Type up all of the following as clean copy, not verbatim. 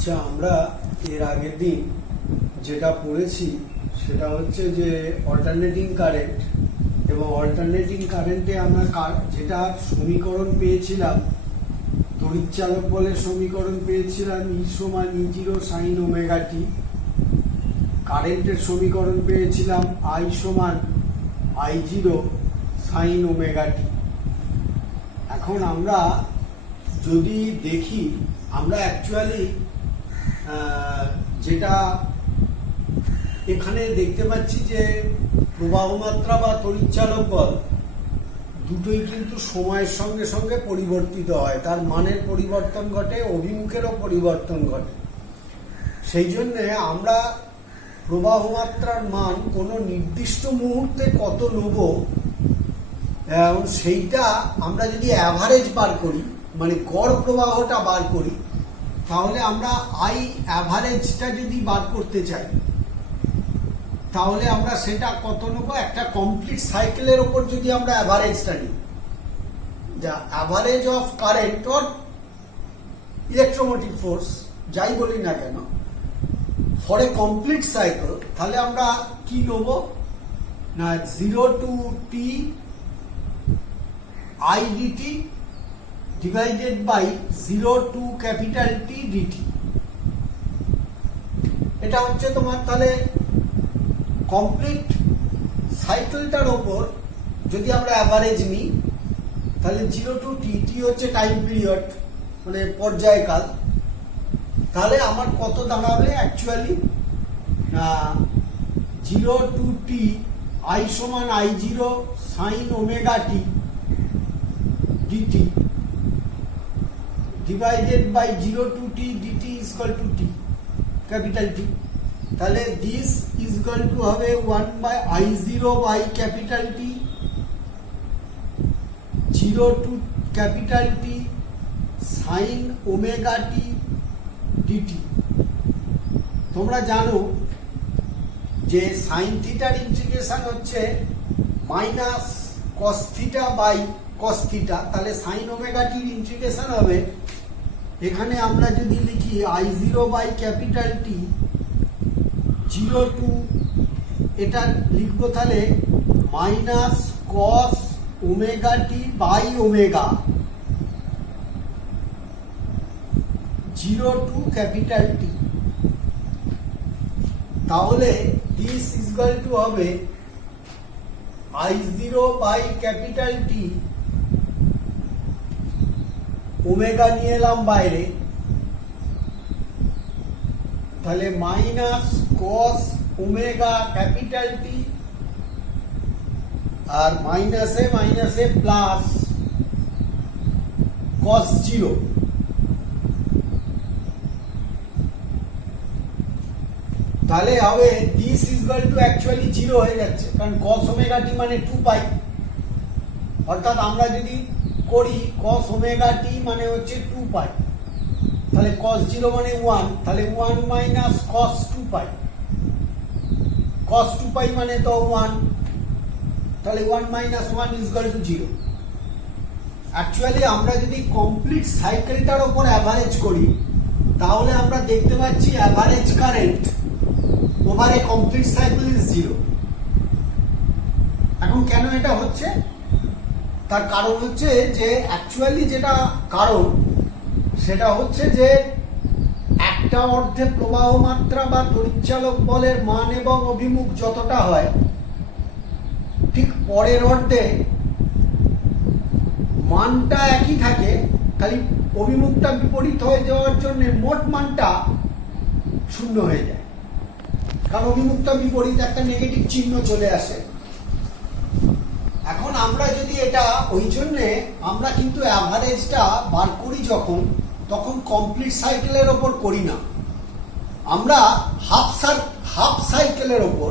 আচ্ছা, আমরা এর আগের দিন যেটা পড়েছি সেটা হচ্ছে যে অল্টারনেটিং কারেন্ট, এবং অল্টারনেটিং কারেন্টে আমরা যেটা সমীকরণ পেয়েছিলাম, তড়িৎচালক বলের সমীকরণ পেয়েছিলাম ই সমান ই জিরো সাইন ওমেগা টি। কারেন্টের সমীকরণ পেয়েছিলাম আই সমান আই জিরো সাইন ওমেগা টি। এখন আমরা যদি দেখি, আমরা অ্যাকচুয়ালি যেটা এখানে দেখতে পাচ্ছি যে প্রবাহ মাত্রা বা তড়িৎচালক বল দুটোই কিন্তু সময়ের সঙ্গে সঙ্গে পরিবর্তিত হয়, তার মানের পরিবর্তন ঘটে, অভিমুখেরও পরিবর্তন ঘটে। সেই জন্যে আমরা প্রবাহ মাত্রার মান কোনো নির্দিষ্ট মুহূর্তে কত নেব, সেইটা আমরা যদি অ্যাভারেজ বার করি, মানে গড় প্রবাহটা বার করি, তাহলে আমরা আই অ্যাভারেজটা যদি বার করতে চাই তাহলে আমরা সেটা কত নেব, একটা কমপ্লিট সাইকেলের ওপর যদি আমরা অ্যাভারেজটা নিই, যা average of current or electromotive force যাই বলি না কেন, ফর এ কমপ্লিট সাইকেল, তাহলে আমরা কি নেব না, 0 to t I dt divided by 0 to capital T dt। এটা হচ্ছে তোমার তাহলে কমপ্লিট সাইকেলটার ওপর যদি আমরা অ্যাভারেজ নিই, তাহলে 0 to t, t হচ্ছে টাইম পিরিয়ড মানে পর্যায়কাল, তাহলে আমার কত দাঁড়াবে অ্যাকচুয়ালি না 0 to t I সমান I zero sine omega T dt divided by 0 to t dt is equal to t capital T। তাহলে this is equal to হবে 1 by I0 by capital T 0 to capital T sin omega t dt। তোমরা জানো যে sign থিটার integration হচ্ছে minus cos theta by cos theta, তাহলে sine omega টির integration হবে, এখানে আমরা যদি লিখি I0 by capital T 0 two, এটা লিখবো তাহলে minus cos omega t by omega 0 to capital T. তাহলে দিস ইজ ইকুয়াল টু হবে I0 by capital T, omega নিয়ে এলাম বাইরে, তাহলে minus cos omega capital T, আর মাইনাসে মাইনাসে প্লাস কস জিরো। তাহলে হবে this is equal to actually zero হয়ে যাচ্ছে, কারণ কস ওমেগা টি মানে 2 পাই, অর্থাৎ আমরা যদি করি cos ওমেগা টি মানে হচ্ছে 2 পাই, তাহলে cos 0 মানে 1, তাহলে 1 মাইনাস cos 2 পাই, cos 2 পাই মানে তো 1, তাহলে 1 minus 1 is equal two 0। Actually আমরা যদি কমপ্লিট সাইকেলটার উপর অ্যাভারেজ করি, তাহলে আমরা দেখতে পাচ্ছি average current over a complete cycle is 0। এখন কেন এটা হচ্ছে, তার কারণ হচ্ছে যে অ্যাকচুয়ালি যেটা কারণ সেটা হচ্ছে যে একটা অর্ধে প্রবাহ মাত্রা বা তড়িৎচালক বলের মান এবং অভিমুখ যতটা হয়, ঠিক পরের অর্ধে মানটা একই থাকে, খালি অভিমুখটা বিপরীত হয়ে যাওয়ার জন্য মোট মানটা শূন্য হয়ে যায়, কারণ অভিমুখটা বিপরীত, একটা নেগেটিভ চিহ্ন চলে আসে। এখন আমরা যদি এটা, ওই জন্যে আমরা কিন্তু অ্যাভারেজটা বার করি যখন, তখন কমপ্লিট সাইকেলের ওপর করি না, আমরা হাফ সাইকেলের ওপর,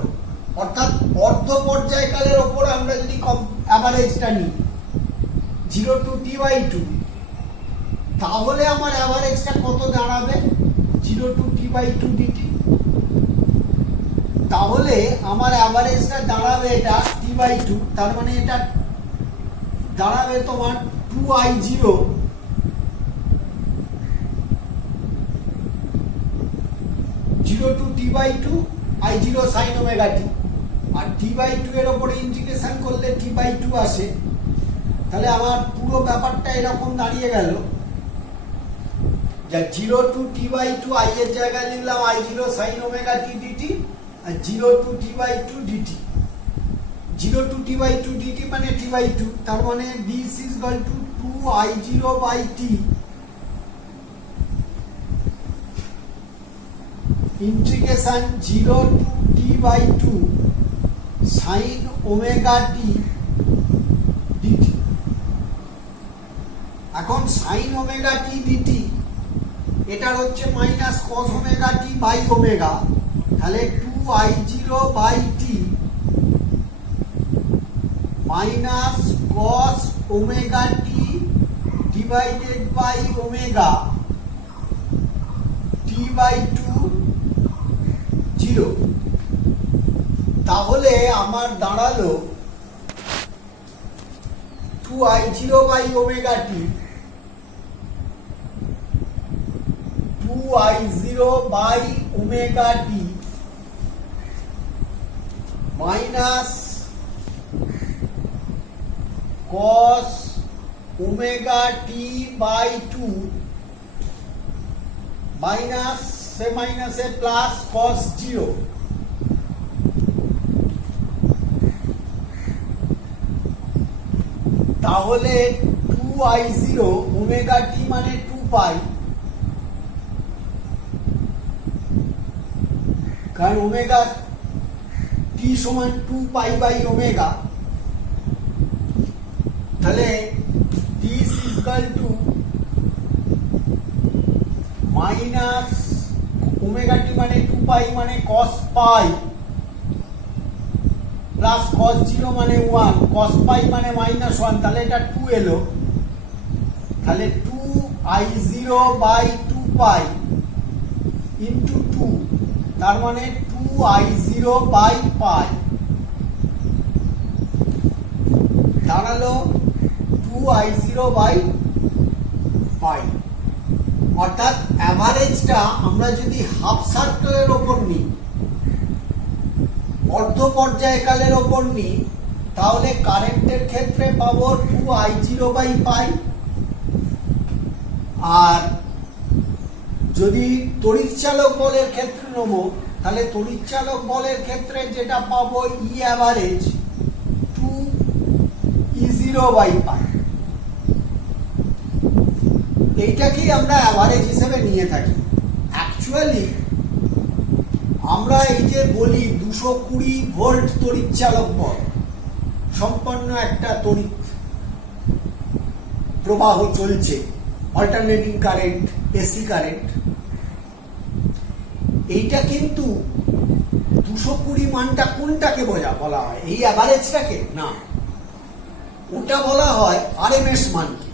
অর্থাৎ অর্ধ পর্যায়কালের ওপর আমরা যদি অ্যাভারেজটা নিই 0 টু টি বাই 2, তাহলে আমার অ্যাভারেজটা কত দাঁড়াবে 0 টু টি বাই 2 ডিটি। তাহলে আমার অ্যাভারেজটা দাঁড়াবে এটা t/2, তার মানে এটা দাঁড়াবে তোমার 2I0 zero to t by two I zero sine omega t, আর টি বাই টু এর ওপরে ইন্টিগ্রেশন করলে টি বাই টু আসে। তাহলে আমার পুরো ব্যাপারটা এরকম দাঁড়িয়ে গেল, যা zero to t by two I এর জায়গায় লিখলাম I zero sine omega T dt, আর zero to t by two dt. Zero to t by two dt মানে টি বাই টু, তার মানে this is equal to two I zero by t integration zero to t by two sine omega T dt. এখন sine omega টি dt এটার হচ্ছে minus cos omega t by omega, তাহলে two I zero by t minus cos omega t divided by omega t by two zero. তাহলে আমার দাঁড়ালো two I zero by omega t, two I zero by omega t minus cos omega t by 2 minus से minus है plus cos 0। তাহলে 2i0 omega t মানে 2 পাই, কারণ omega t সমান 2 pi by omega. তাহলে this is equal to minus omega T মানে 2 পাই মানে cos পাই plus cos 0 মানে 1, cos পাই মানে মাইনাস 1, তাহলে এটা 2 এলো। তাহলে 2i0 বাই 2 পাই ইন্টু 2, তার মানে 2i0 বাই পাই দাঁড়ালো 2i0 বাই পাই। অর্থাৎ অ্যাভারেজটা আমরা যদি হাফ সার্কেলের ওপর নিই, অর্ধ পর্যায়কালের ওপর নিই, তাহলে কারেন্টের ক্ষেত্রে পাবো 2i0 বাই পাই। আর যদি তড়িৎচালক বলের ক্ষেত্রে নেব, তাহলে তড়িৎচালক বলের ক্ষেত্রে যেটা পাবো ই অ্যাভারেজ 2e0 বাই পাই। এইটাকেই আমরা অ্যাভারেজ হিসেবে নিয়ে থাকি। অ্যাকচুয়ালি আমরা এই যে বলি 220 ভোল্ট তড়িৎচালক বল সম্পন্ন একটা তড়িৎ প্রবাহ চলছে, অল্টারনেটিং কারেন্ট, এসি কারেন্ট, এইটা কিন্তু 220 মানটা কোনটাকে বলা হয়? এই অ্যাভারেজটাকে না, ওটা বলা হয় আরএমএস মানকে,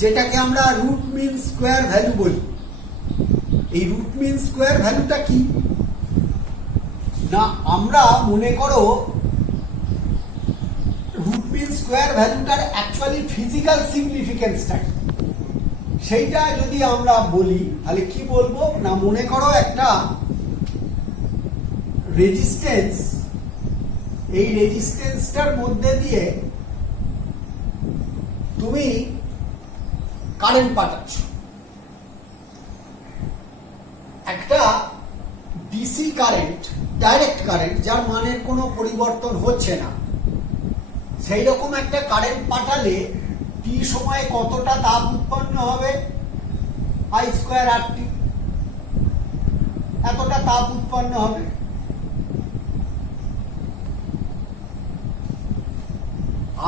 যেটাকে আমরা রুট মিন স্কোয়ার ভ্যালু বলি। এই রুট মিন স্কোয়ার ভ্যালুটা কি না, আমরা মনে করো রুট মিন স্কোয়ার ভ্যালুটার অ্যাকচুয়ালি ফিজিক্যাল সিগনিফিকেন্সটা কি, সেইটা যদি আমরা বলি তাহলে কি বলবো না, মনে করো একটা রেজিস্ট্যান্স, এই রেজিস্ট্যান্সটার মধ্যে দিয়ে তুমি কারেন্ট পাঠাচ্ছ, একটা ডিসি কারেন্ট, ডাইরেক্ট কারেন্ট যার মানের কোনো পরিবর্তন হচ্ছে না, সেই রকম একটা কারেন্ট পাঠালে টি সময়ে কতটা তাপ উৎপন্ন হবে? I স্কয়ার RT, এতটা তাপ উৎপন্ন হবে।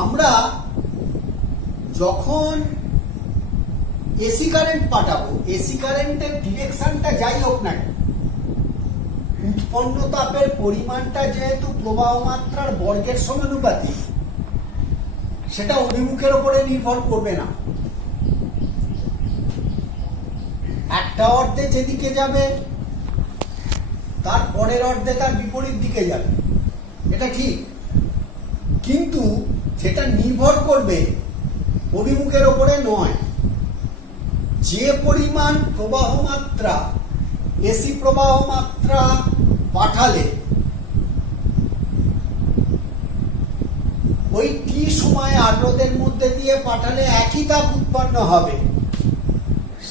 আমরা যখন এসি কারেন্ট পাঠাবো, এসি কারেন্টের ডিরেকশনটা যাই হোক না, উৎপন্ন তাপের পরিমাণটা যেহেতু প্রবাহ মাত্রার বর্গের সমানুপাতিক, সেটা অভিমুখের উপরে নির্ভর করবে না। একটা অর্ধে যেদিকে যাবে তার পরের অর্ধে তার বিপরীত দিকে যাবে, এটা ঠিক, কিন্তু সেটা নির্ভর করবে অভিমুখের উপরে নয়। যে পরিমাণ প্রবাহ মাত্রা এসি প্রবাহ মাত্রা পাঠালে ওই টি সময় আগ্রদের মধ্যে দিয়ে পাঠালে একই তাপ উৎপন্ন হবে,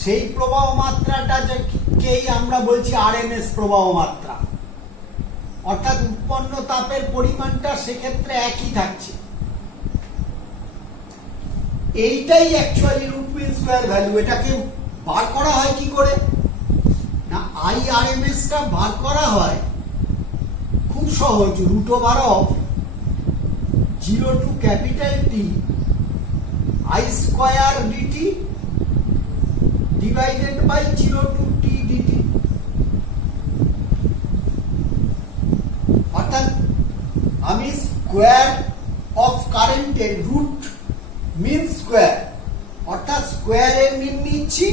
সেই প্রবাহ মাত্রাটাকেই আমরা বলছি আরএমএস প্রবাহ মাত্রা। অর্থাৎ উৎপন্ন তাপের পরিমাণটা সেক্ষেত্রে একই থাকছে। এইটাই actually root mean square value. এটাকে বার করা হয় কি করে না, আইআরএমএস টা বার করা হয় খুব সহজ, root over of 0 to capital T I square dt divided by 0 to t dt. অর্থাৎ আমি স্কয়ার অফ কারেন্টের রুট মিন স্কয়ার, অর্থাৎ স্কয়ারের মিন নিচ্ছি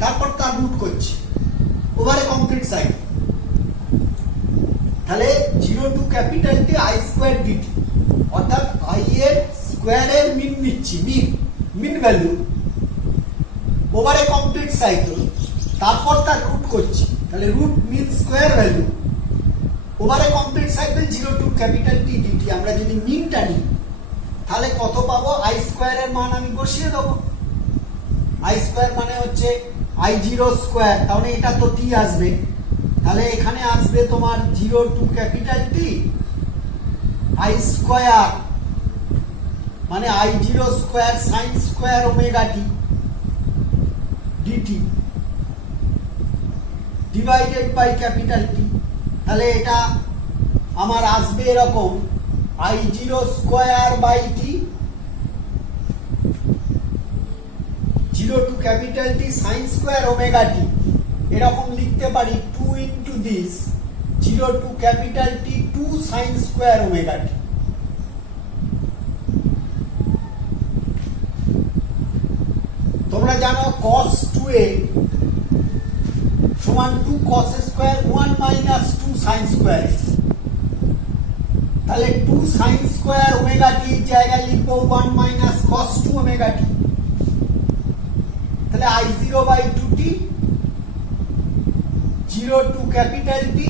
তারপর তার রুট করছি ওভারে কমপ্লিট সাইড। তাহলে 0 to capital T I square dt, অর্থাৎ আই এর স্কয়ারের মিন নিচ্ছি, মিন ভ্যালু ওভারে কমপ্লিট সাইকেল, তারপর তার রুট করছি। তাহলে রুট মিন স্কয়ার ভ্যালু ওভারে complete cycle 0 to capital T dt. আমরা যদি মিনটা নিই তাহলে কত পাবো, আই স্কয়ারের মান আমি বসিয়ে দেবো। আই স্কয়ার মানে হচ্ছে আই জিরো স্কয়ার, তাহলে এটা তো টি আসবে, তাহলে এখানে আসবে তোমার 0 to capital T I square মানে I zero square sine square omega T dT divided by capital T. তাহলে এটা আমার আসবে এরকম I zero square by T 0 to capital T sine square omega T. এরকম লিখতে পারি 2 into this 0 to capital T 2 sine square omega T. তোমরা জানো cos 2a সমান 2 cos square 1 minus 2 sine square. তাহলে 2 সাইন স্কয়ার ওমেগা টি জায়গায় লিখবো 1 minus cos 2 omega t. তাহলে I0 by 2t 0 to capital T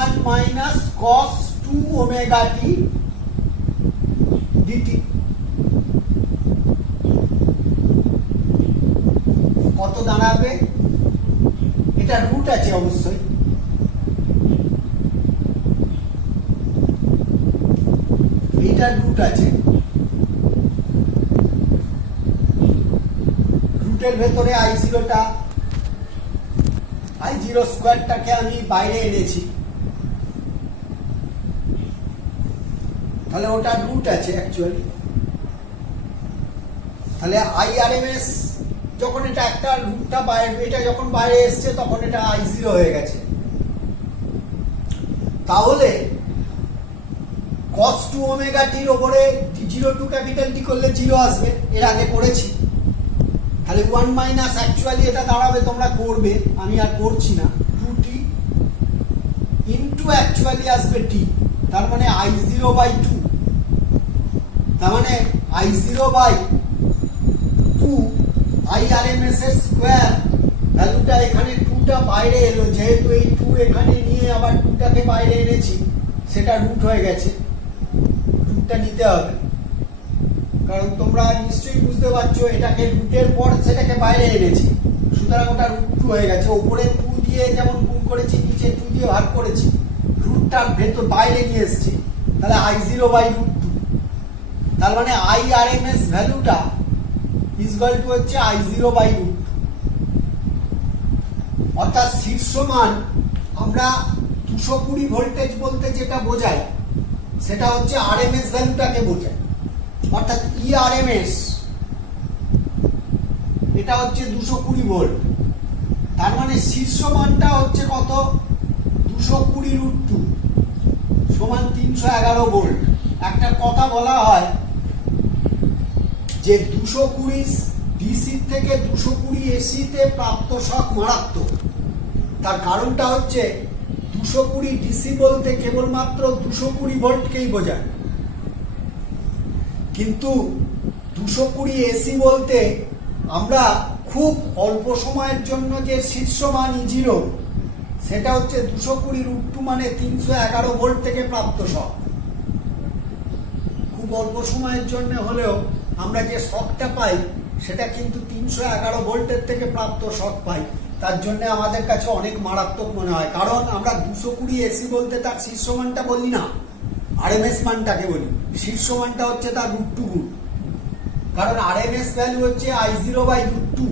1 minus cos 2 omega T dt. কত দাঁড়াবে, এটা রুট আছে অবশ্যই, এটা রুট আছে, রুটের ভেতরে I0 স্কয়ারটাকে আমি বাইরে এনেছি, তাহলে ওটা রুট আছে অ্যাকচুয়ালি। তাহলে আইআরএমএস যখন এটা একটা রুটটা বাইরে, এটা যখন বাইরে এসছে তখন এটা I0 হয়ে গেছে। তাহলে cos 2 ওমেগা টির ওপরে 0 টু ক্যাপিটাল টি করলে 0 আসবে, এর আগে করেছি। তাহলে 1 মাইনাস অ্যাকচুয়ালি এটা দাঁড়াবে, তোমরা করবে, আমি আর করছি না, 2t ইনটু অ্যাকচুয়ালি আসবে t, তার মানে I0 বাই 2, তার মানে I0 বাই 2 আইআরএমএস এর স্কয়ার ভ্যালুটা, এখানে 2টা বাইরে এলো, যেহেতু এই 2 এখানে নিয়ে আবার 2টাকে বাইরে এনেছি, সেটা রুট হয়ে গেছে, রুটটা নিতে হবে। কারণ তোমরা নিশ্চয়ই বুঝতে পারছো এটাকে রুটের পর সেটাকে বাইরে এনেছি, সুতরাং ওটা রুট হয়ে গেছে। উপরে 2 দিয়ে যেমন গুণ করেছি, নিচে 2 দিয়ে ভাগ করেছি, রুটটার ভেতর বাইরে নিয়ে এসেছি, তাহলে I0 বাই রুট 2। তার মানে আইআরএমএস ভ্যালুটা ইকুয়াল টু হচ্ছে I0 বাই রুট। অর্থাৎ শীর্ষ মান আমরা 220 ভোল্টেজ বলতে যেটা বোঝাই সেটা হচ্ছে আরএমএস ভ্যালুটাকে বোঝায়। অর্থাৎ ইআরএমএস এটা হচ্ছে 220 ভোল্ট, তার মানে শীর্ষ মানটা হচ্ছে কত, 220 রুট 2 সমান 311 ভোল্ট। একটা কথা বলা হয় যে 220 ডিসি থেকে 220 এসিতে প্রাপ্ত শক মারাত্মক। তার কারণটা হচ্ছে 220 ডিসি বলতে কেবলমাত্র 220 ভোল্টকেই বোঝায়, কিন্তু 220 এসি বলতে আমরা খুব অল্প সময়ের জন্য যে শীর্ষ মান E0 সেটা হচ্ছে 220√2 মানে 311 ভোল্ট থেকে প্রাপ্ত শক। খুব অল্প সময়ের জন্য হলেও আমরা যে শকটা পাই সেটা কিন্তু 311 ভোল্টের থেকে প্রাপ্ত শক পাই। তার জন্য আমাদের কাছে অনেক মারাত্মক মনে হয়, কারণ আমরা 220 এসি বলতে তার শীর্ষ মানটা বলি না, আরএমএস মানটাকে বলি। শীর্ষ মানটা হচ্ছে তার √2 গুণ, কারণ আরএমএস ভ্যালু হচ্ছে I0/√2।